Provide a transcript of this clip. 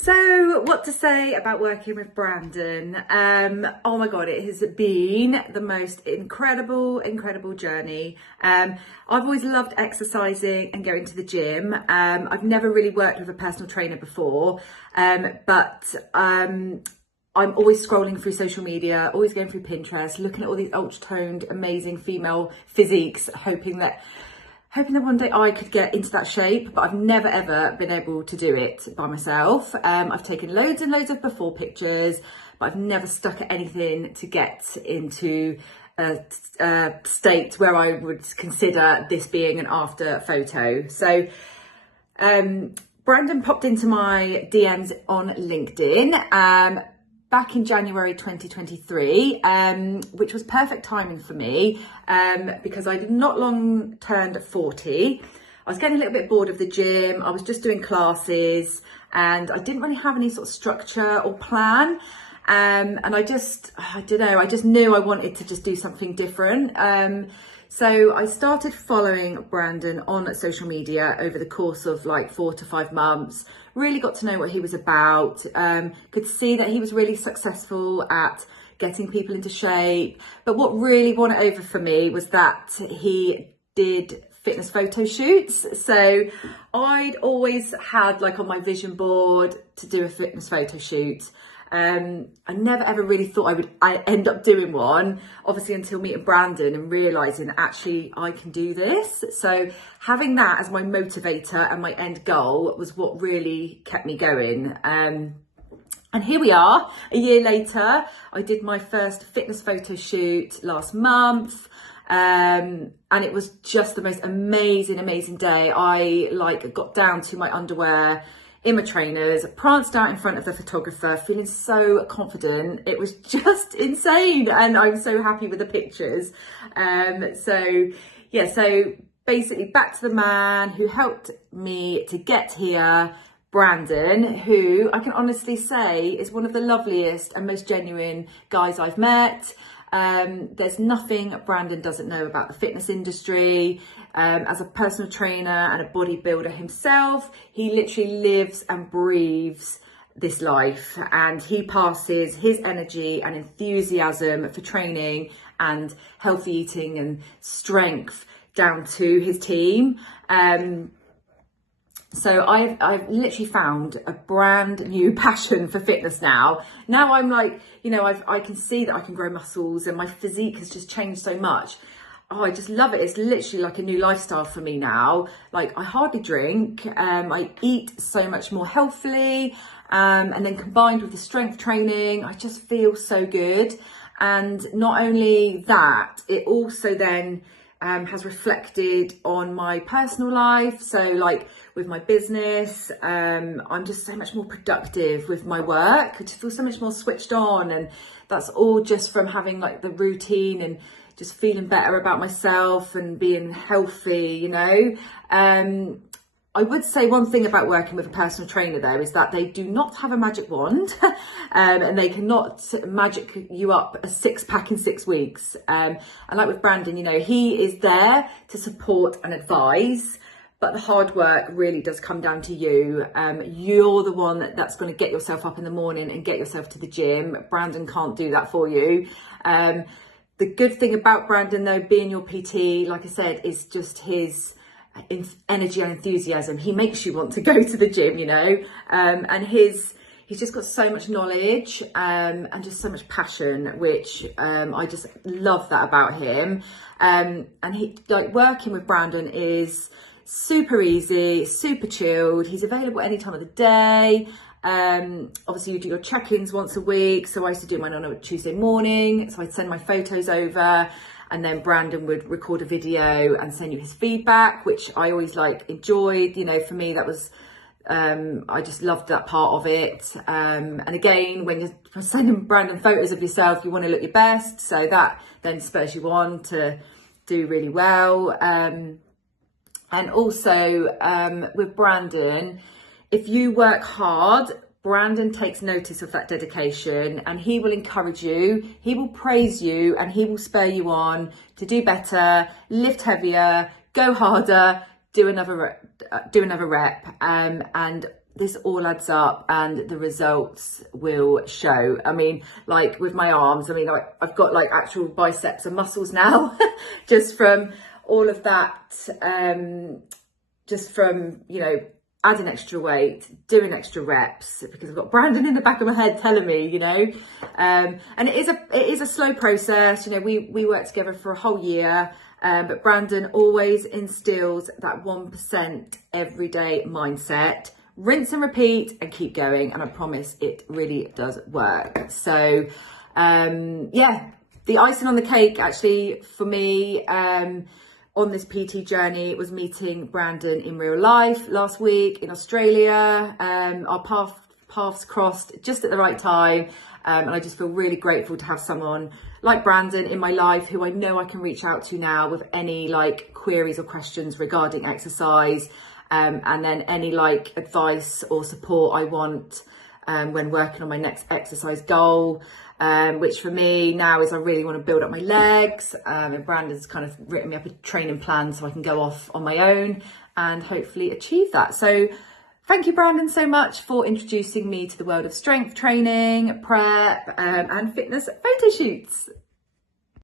So what to say about working with Brandon? Oh my God, it has been the most incredible journey. I've always loved exercising and going to the gym. I've never really worked with a personal trainer before, but I'm always scrolling through social media, always going through Pinterest, looking at all these ultra-toned, amazing female physiques, hoping that one day I could get into that shape, but I've never ever been able to do it by myself. I've taken loads and loads of before pictures, but I've never stuck at anything to get into a state where I would consider this being an after photo. So Brandon popped into my DMs on LinkedIn back in January 2023, which was perfect timing for me because I did not long turned 40. I was getting a little bit bored of the gym. I was just doing classes and I didn't really have any sort of structure or plan. And I don't know, I just knew I wanted to just do something different. So I started following Brandon on social media over the course of like 4 to 5 months, really got to know what he was about, could see that he was really successful at getting people into shape. But what really won it over for me was that he did fitness photo shoots. So I'd always had like on my vision board to do a fitness photo shoot. I never ever really thought I end up doing one, obviously until meeting Brandon and realising that actually I can do this. So having that as my motivator and my end goal was what really kept me going. And here we are, a year later. I did my first fitness photo shoot last month. And it was just the most amazing day. I got down to my underwear in my trainers, pranced out in front of the photographer, feeling so confident. It was just insane, and I'm so happy with the pictures. So basically back to the man who helped me to get here, Brandon, who I can honestly say is one of the loveliest and most genuine guys I've met. There's nothing Brandon doesn't know about the fitness industry. As a personal trainer and a bodybuilder himself, he literally lives and breathes this life, and he passes his energy and enthusiasm for training and healthy eating and strength down to his team. So I've literally found a brand new passion for fitness now. Now I'm like, I can see that I can grow muscles and my physique has just changed so much. Oh, I just love it. It's literally like a new lifestyle for me now. Like I hardly drink. I eat so much more healthily. And then combined with the strength training, I just feel so good. And not only that, it also then has reflected on my personal life. So like with my business, I'm just so much more productive with my work. I just feel so much more switched on, and that's all just from having like the routine and just feeling better about myself and being healthy, I would say one thing about working with a personal trainer though is that they do not have a magic wand and they cannot magic you up a 6-pack in 6 weeks. And like with Brandon, he is there to support and advise, but the hard work really does come down to you. You're the one that's going to get yourself up in the morning and get yourself to the gym. Brandon can't do that for you. The good thing about Brandon though, being your PT, like I said, is just his energy and enthusiasm. He makes you want to go to the gym, and he's just got so much knowledge and just so much passion, which I just love that about him. And he, like, working with Brandon is super easy, super chilled. He's available any time of the day. Obviously you do your check-ins once a week, so I used to do mine on a Tuesday morning, so I'd send my photos over and then Brandon would record a video and send you his feedback, which I always enjoyed. For me that was I just loved that part of it. And again, when you're sending Brandon photos of yourself, you want to look your best, so that then spurs you on to do really well. And also with Brandon, if you work hard, Brandon takes notice of that dedication and he will encourage you, he will praise you, and he will spur you on to do better, lift heavier, go harder, do another rep. And this all adds up and the results will show. I mean, like with my arms, I mean, I've got like actual biceps and muscles now, just from all of that, just from, you know, adding extra weight, doing extra reps, because I've got Brandon in the back of my head telling me, you know, and it is a slow process. You know, we work together for a whole year, but Brandon always instills that 1% everyday mindset. Rinse and repeat and keep going, and I promise it really does work. So yeah, the icing on the cake actually for me on this PT journey was meeting Brandon in real life last week in Australia. Our paths crossed just at the right time, and I just feel really grateful to have someone like Brandon in my life who I know I can reach out to now with any like queries or questions regarding exercise, and then any like advice or support I want when working on my next exercise goal. Which for me now is I really want to build up my legs, and Brandon's kind of written me up a training plan so I can go off on my own and hopefully achieve that. So thank you, Brandon, so much for introducing me to the world of strength training, prep, and fitness photo shoots.